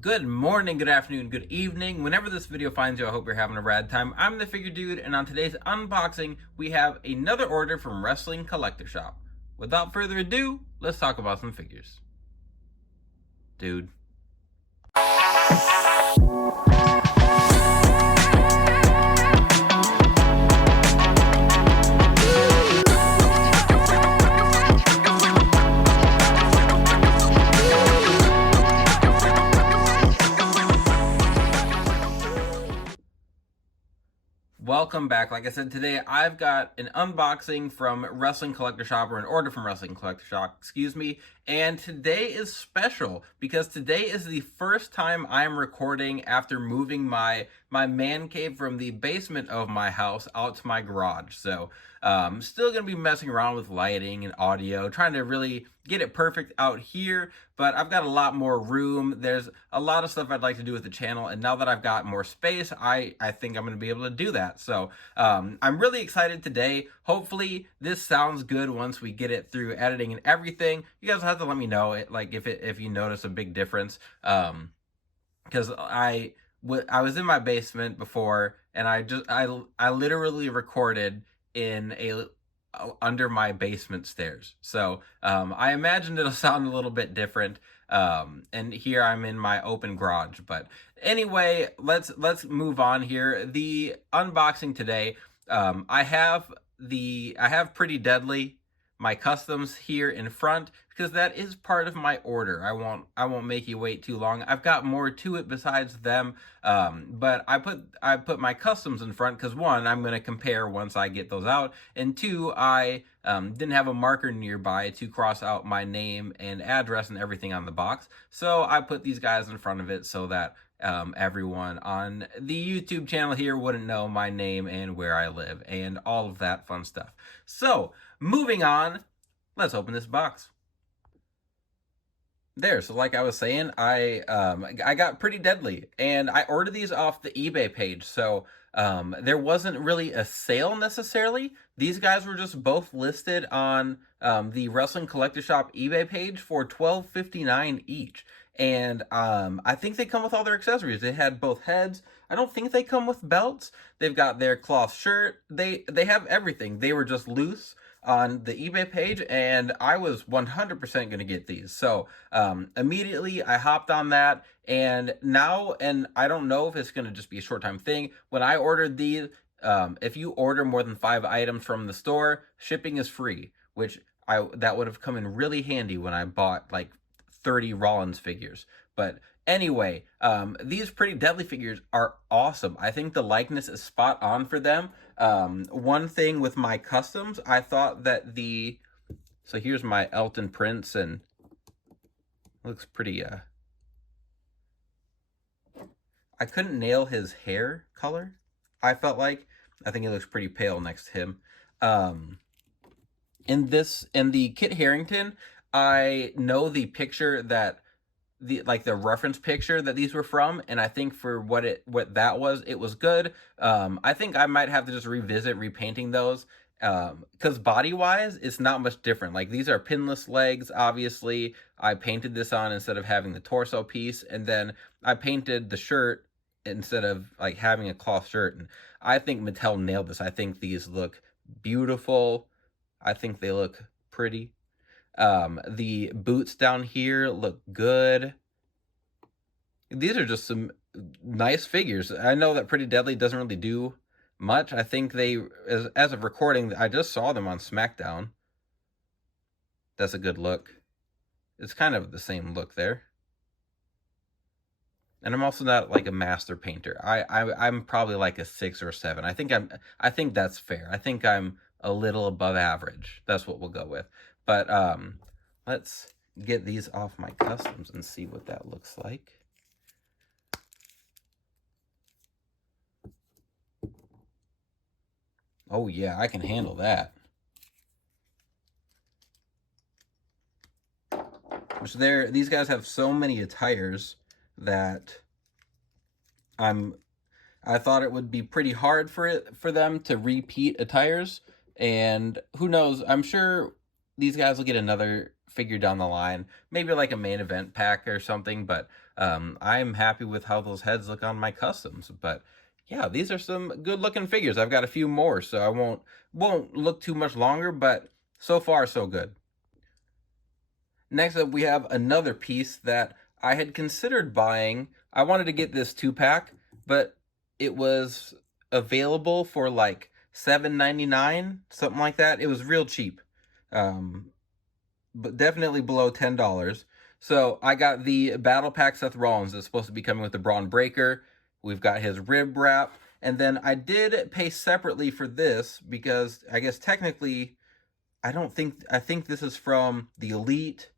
Good morning, good afternoon, good evening. Whenever this video finds you, I hope you're having a rad time. I'm the Figure Dude, and on today's unboxing, we have another order from Wrestling Collector Shop. Without further ado, let's talk about some figures. Dude. Welcome back. Like I said, today I've got an unboxing from Wrestling Collector Shop, or an order from Wrestling Collector Shop, excuse me. And today is special because today is the first time I'm recording after moving my man cave from the basement of my house out to my garage. So still going to be messing around with lighting and audio, trying to really get it perfect out here, but I've got a lot more room. There's a lot of stuff I'd like to do with the channel, and now that I've got more space, I think I'm going to be able to do that. So I'm really excited today. Hopefully this sounds good once we get it through editing and everything. You guys have to let me know if you notice a big difference, because I was in my basement before, and I literally recorded in under my basement stairs. So I imagine it'll sound a little bit different. And here I'm in my open garage. But anyway, let's move on here. The unboxing today, I have Pretty Deadly, my customs here in front, because that is part of my order. I won't make you wait too long. I've got more to it besides them, but I put my customs in front because, one, I'm going to compare once I get those out, and two, I didn't have a marker nearby to cross out my name and address and everything on the box, so I put these guys in front of it so that everyone on the YouTube channel here wouldn't know my name and where I live and all of that fun stuff. So moving on, let's open this box. There, so like I was saying, I got Pretty Deadly, and I ordered these off the eBay page, so there wasn't really a sale necessarily. These guys were just both listed on the Wrestling Collector Shop eBay page for $12.59 each. And I think they come with all their accessories. They had both heads. I don't think they come with belts. They've got their cloth shirt. They have everything. They were just loose on the eBay page, and I was 100% going to get these. So immediately I hopped on that, and now, and I don't know if it's going to just be a short time thing, when I ordered these, if you order more than 5 items from the store, shipping is free, which that would have come in really handy when I bought like 30 Rollins figures. But anyway, these Pretty Deadly figures are awesome. I think the likeness is spot on for them. One thing with my customs, I thought that so here's my Elton Prince, and looks pretty, I couldn't nail his hair color, I felt like. I think he looks pretty pale next to him. In the Kit Harington, I know the picture that the reference picture that these were from, and I think for what that was, it was good. I think I might have to just revisit repainting those, because body wise it's not much different. Like, these are pinless legs, obviously. I painted this on instead of having the torso piece, and then I painted the shirt instead of like having a cloth shirt, and I think Mattel nailed this. I think these look beautiful. I think they look pretty. The boots down here look good. These are just some nice figures. I know that Pretty Deadly doesn't really do much. I think they, as of recording, I just saw them on SmackDown. That's a good look. It's kind of the same look there. And I'm also not like a master painter. I'm probably like a 6 or 7. I think that's fair. I think I'm a little above average. That's what we'll go with. But let's get these off my customs and see what that looks like. Oh yeah, I can handle that. Which these guys have so many attires that I thought it would be pretty hard for them to repeat attires, and who knows, I'm sure these guys will get another figure down the line, maybe like a main event pack or something, but I'm happy with how those heads look on my customs. But yeah, these are some good looking figures. I've got a few more, so I won't look too much longer, but so far so good. Next up, we have another piece that I had considered buying. I wanted to get this 2-pack, but it was available for like $7.99, something like that. It was real cheap, but definitely below $10. So I got the Battle Pack Seth Rollins. That's supposed to be coming with the Braun Breaker. We've got his rib wrap. And then I did pay separately for this because I guess technically I think this is from the Elite,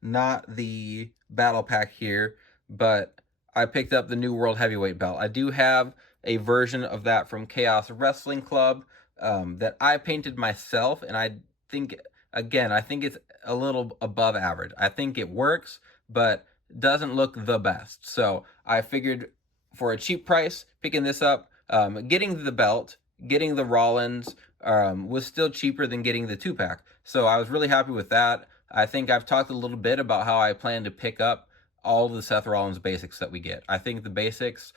not the Battle Pack here, but I picked up the new World Heavyweight belt. I do have a version of that from Chaos Wrestling Club that I painted myself, and I think, again, I think it's a little above average. I think it works, but doesn't look the best. So I figured for a cheap price, picking this up, getting the belt, getting the Rollins was still cheaper than getting the 2-pack. So I was really happy with that. I think I've talked a little bit about how I plan to pick up all the Seth Rollins basics that we get. I think the basics,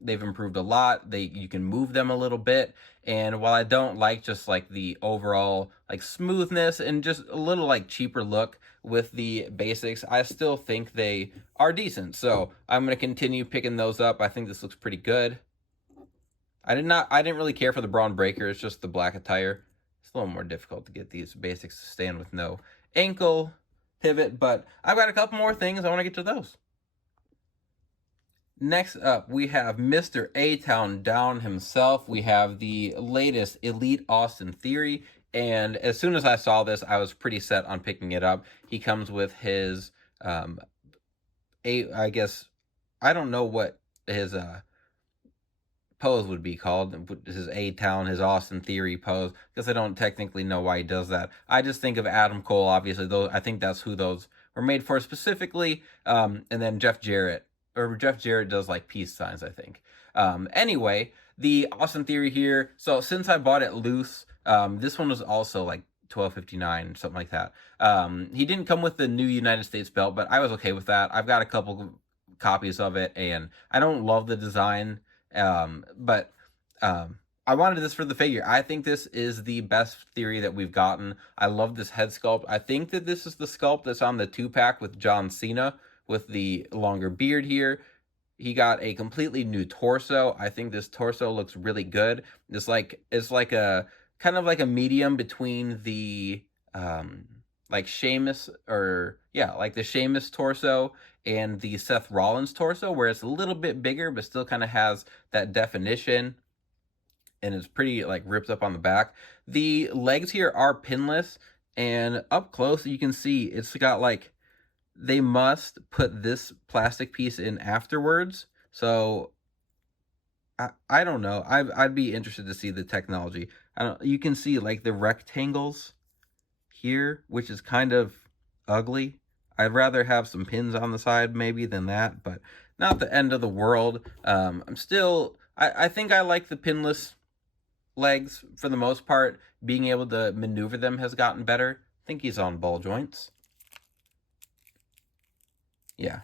they've improved a lot. You can move them a little bit. And while I don't like just like the overall like smoothness and just a little like cheaper look with the basics, I still think they are decent. So I'm going to continue picking those up. I think this looks pretty good. I didn't really care for the Braun Breaker. It's just the black attire. It's a little more difficult to get these basics to stand with no ankle pivot, but I've got a couple more things. I want to get to those. Next up, we have Mr. A-Town Down himself. We have the latest Elite Austin Theory, and as soon as I saw this, I was pretty set on picking it up. He comes with his, I guess, I don't know what his, pose would be called. His A-Town, his Austin Theory pose, because I don't technically know why he does that. I just think of Adam Cole, obviously. I think that's who those were made for specifically. And then Jeff Jarrett does like peace signs, I think. Anyway, the Austin Theory here. So since I bought it loose, this one was also like $12.59, something like that. He didn't come with the new United States belt, but I was okay with that. I've got a couple copies of it, and I don't love the design. But I wanted this for the figure. I think this is the best Theory that we've gotten. I love this head sculpt. I think that this is the sculpt that's on the 2-pack with John Cena with the longer beard here. He got a completely new torso. I think this torso looks really good. It's like a kind of like a medium between the like Sheamus, or yeah, like the Sheamus torso and the Seth Rollins torso, where it's a little bit bigger but still kind of has that definition, and it's pretty like ripped up on the back. The legs here are pinless, and up close you can see it's got like, they must put this plastic piece in afterwards. So I don't know. I'd be interested to see the technology. You can see like the rectangles here, which is kind of ugly. I'd rather have some pins on the side maybe than that, but not the end of the world. I think I like the pinless legs for the most part. Being able to maneuver them has gotten better. I think he's on ball joints. Yeah.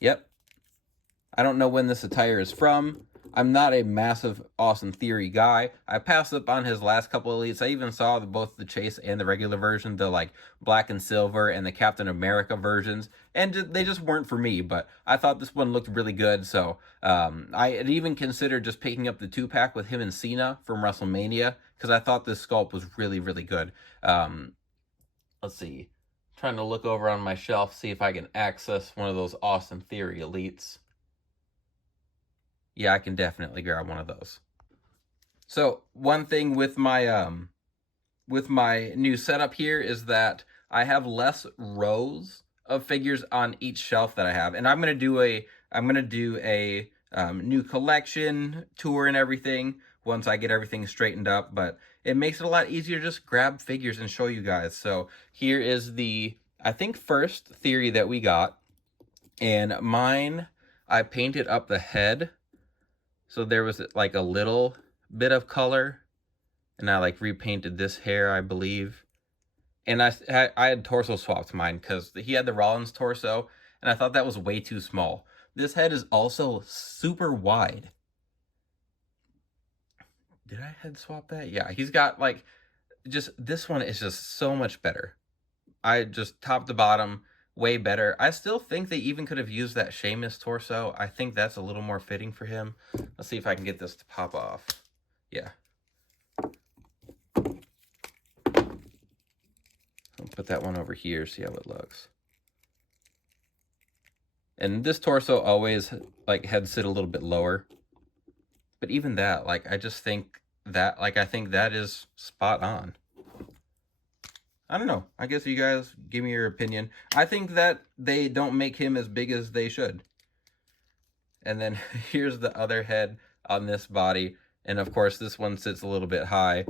Yep. I don't know when this attire is from. I'm not a massive Austin Theory guy. I passed up on his last couple of Elites. I even saw both the Chase and the regular version, the like black and silver and the Captain America versions, and they just weren't for me, but I thought this one looked really good, so I had even considered just picking up the 2-pack with him and Cena from WrestleMania, because I thought this sculpt was really, really good. Let's see. Trying to look over on my shelf, see if I can access one of those Austin Theory Elites. Yeah, I can definitely grab one of those. So one thing with my new setup here is that I have less rows of figures on each shelf that I have, and I'm gonna do a new collection tour and everything once I get everything straightened up. But it makes it a lot easier to just grab figures and show you guys. So here is the, I think, first Theory that we got, and mine, I painted up the head. So there was like a little bit of color, and I like repainted this hair, I believe. And I had torso swapped mine because he had the Rollins torso, and I thought that was way too small. This head is also super wide. Did I head swap that? Yeah, he's got like, just this one is just so much better. I just top to bottom, way better. I still think they even could have used that Sheamus torso. I think that's a little more fitting for him. Let's see if I can get this to pop off. Yeah. I'll put that one over here, see how it looks. And this torso always, like, head sit a little bit lower. But even that, like, I just think that, like, I think that is spot on. I don't know. I guess you guys give me your opinion. I think that they don't make him as big as they should. And then here's the other head on this body. And of course, this one sits a little bit high.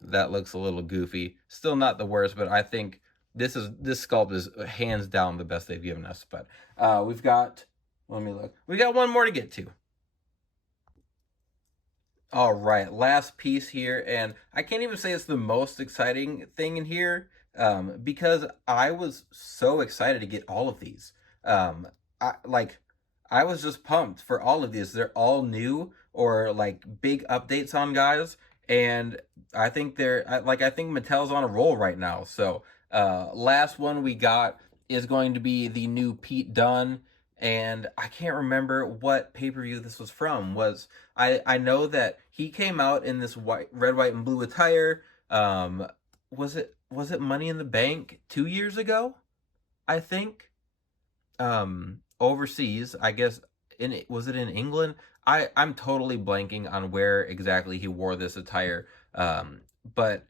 That looks a little goofy. Still not the worst, but I think this sculpt is hands down the best they've given us. But we've got, let me look. We got one more to get to. All right, last piece here, and I can't even say it's the most exciting thing in here, because I was so excited to get all of these. I was just pumped for all of these. They're all new or like big updates on guys, and I think I think Mattel's on a roll right now. So, last one we got is going to be the new Pete Dunne. And I can't remember what pay-per-view this was from. I know that he came out in this red, white, and blue attire. Was it Money in the Bank 2 years ago? I think. Overseas, I guess. Was it in England? I'm totally blanking on where exactly he wore this attire. But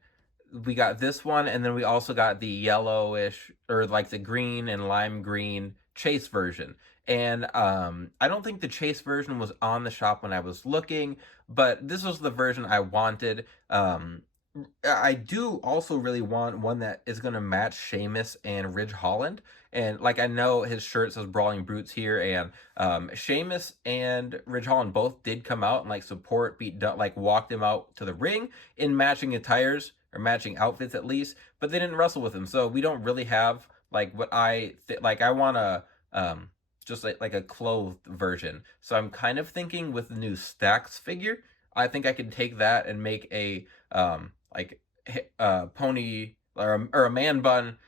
we got this one, and then we also got the yellowish, or like the green and lime green chase version. And I don't think the chase version was on the shop when I was looking, but this was the version I wanted. I do also really want one that is going to match Sheamus and Ridge Holland. And like, I know his shirt says Brawling Brutes here, and Sheamus and Ridge Holland both did come out and like support Pete Dunne, like walked him out to the ring in matching attires, or matching outfits at least, but they didn't wrestle with him. So we don't really have like what I want to just like a clothed version. So I'm kind of thinking with the new Stax figure, I think I could take that and make a pony or a man bun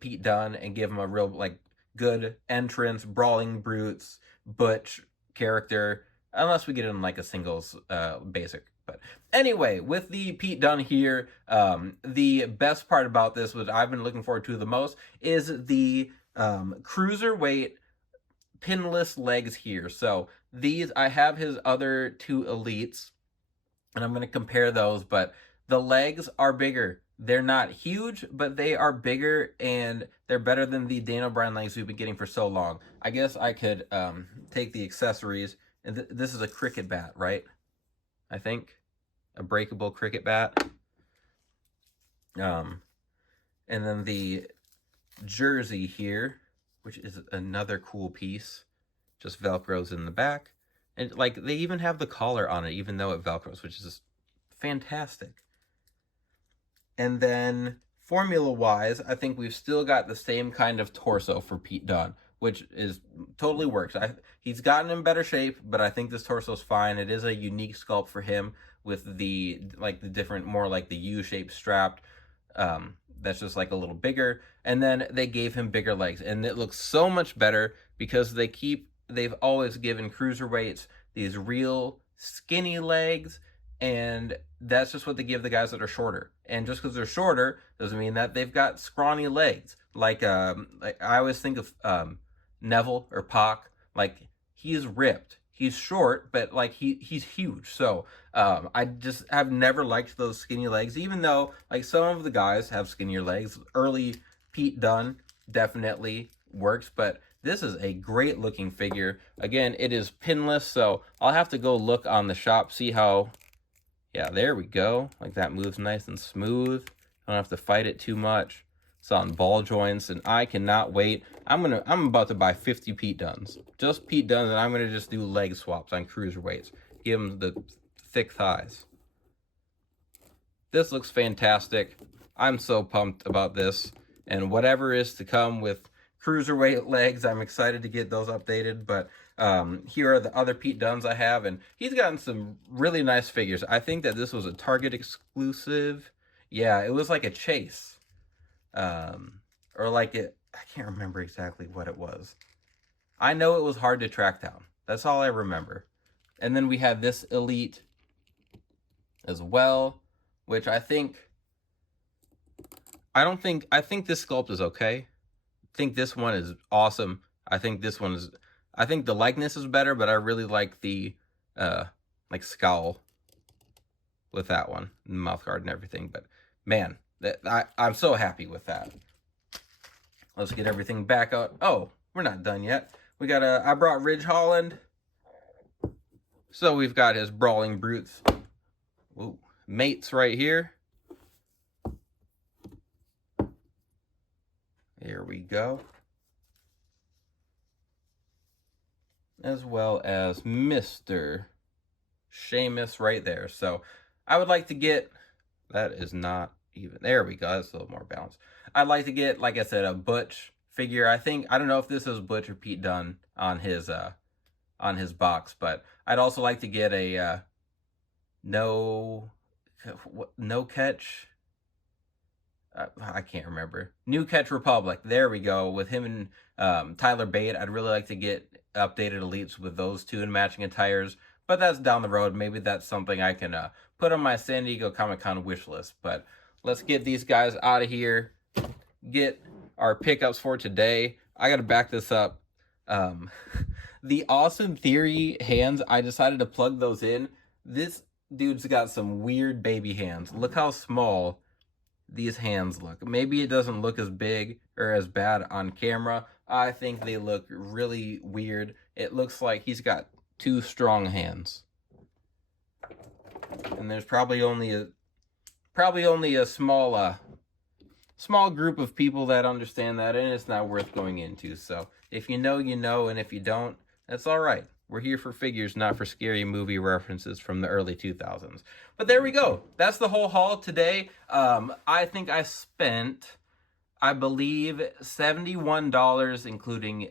Pete Dunne, and give him a real like good entrance, Brawling Brutes, Butch character, unless we get him like a singles basic. But anyway, with the Pete Dunne here, the best part about this, which I've been looking forward to the most, is the cruiserweight pinless legs here. So these, I have his other two elites, and I'm going to compare those, but the legs are bigger. They're not huge, but they are bigger, and they're better than the Daniel Bryan legs we've been getting for so long. I guess I could take the accessories, and this is a cricket bat, right? I think a breakable cricket bat. And then the jersey here, which is another cool piece, just Velcros in the back. And like, they even have the collar on it, even though it Velcros, which is fantastic. And then formula-wise, I think we've still got the same kind of torso for Pete Dunne, which is totally works. He's gotten in better shape, but I think this torso's fine. It is a unique sculpt for him with the different, more like the U-shaped strapped. That's just like a little bigger. And then they gave him bigger legs, and it looks so much better because they've always given cruiserweights these real skinny legs, and that's just what they give the guys that are shorter. And just because they're shorter doesn't mean that they've got scrawny legs. Like I always think of Neville or Pac. Like, he's ripped. He's short, but like he's huge. So I just have never liked those skinny legs, even though like some of the guys have skinnier legs. Early Pete Dunne definitely works, but this is a great looking figure. Again, it is pinless, so I'll have to go look on the shop, see how. Yeah, there we go. Like, that moves nice and smooth. I don't have to fight it too much. It's on ball joints, and I cannot wait. I'm about to buy 50 Pete Dunnes. Just Pete Dunnes, and I'm gonna just do leg swaps on cruiserweights. Give them the thick thighs. This looks fantastic. I'm so pumped about this. And whatever is to come with cruiserweight legs. I'm excited to get those updated, but here are the other Pete Dunnes I have, and he's gotten some really nice figures. I think that this was a Target exclusive. Yeah, it was like a chase. Or like I can't remember exactly what it was. I know it was hard to track down. That's all I remember. And then we have this Elite as well, which I think this sculpt is okay. I think this one is awesome. I think the likeness is better, but I really like the like scowl with that one, mouth guard and everything. But man, I'm so happy with that. Let's get everything back out. Oh, we're not done yet. We got I brought Ridge Holland. So we've got his Brawling Brutes. Ooh, mates right here. There we go. As well as Mr. Sheamus right there. So I would like to get, that is not even, there we go, that's a little more balanced. I'd like to get, like I said, a Butch figure. I don't know if this is Butch or Pete Dunne on his box, but I'd also like to get a no catch. I can't remember. New Catch Republic. There we go. With him and Tyler Bate, I'd really like to get updated elites with those two in matching attires. But that's down the road. Maybe that's something I can put on my San Diego Comic-Con wish list. But let's get these guys out of here. Get our pickups for today. I got to back this up. The Austin Theory hands, I decided to plug those in. This dude's got some weird baby hands. Look how small these hands look. Maybe it doesn't look as big or as bad on camera. I think they look really weird. It looks like he's got two strong hands. And there's probably only a small group of people that understand that, and it's not worth going into. So if you know, you know, and if you don't, that's all right. We're here for figures, not for scary movie references from the early 2000s. But there we go. That's the whole haul today. I think I spent, I believe, $71, including,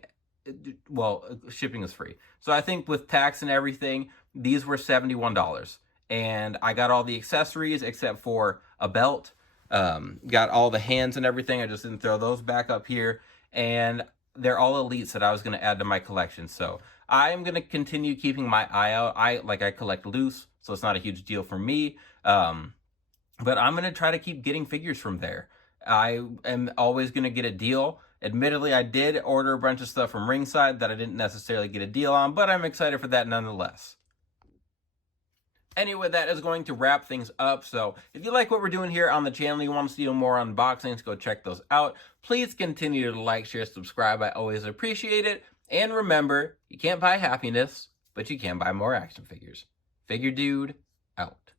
well, shipping is free. So I think with tax and everything, these were $71. And I got all the accessories except for a belt. Got all the hands and everything. I just didn't throw those back up here. And they're all elites that I was going to add to my collection. So I'm going to continue keeping my eye out. I collect loose, so it's not a huge deal for me. But I'm going to try to keep getting figures from there. I am always going to get a deal. Admittedly, I did order a bunch of stuff from Ringside that I didn't necessarily get a deal on, but I'm excited for that nonetheless. Anyway, that is going to wrap things up. So if you like what we're doing here on the channel, you want to see more unboxings, go check those out. Please continue to like, share, subscribe. I always appreciate it. And remember, you can't buy happiness, but you can buy more action figures. Figure Dude, out.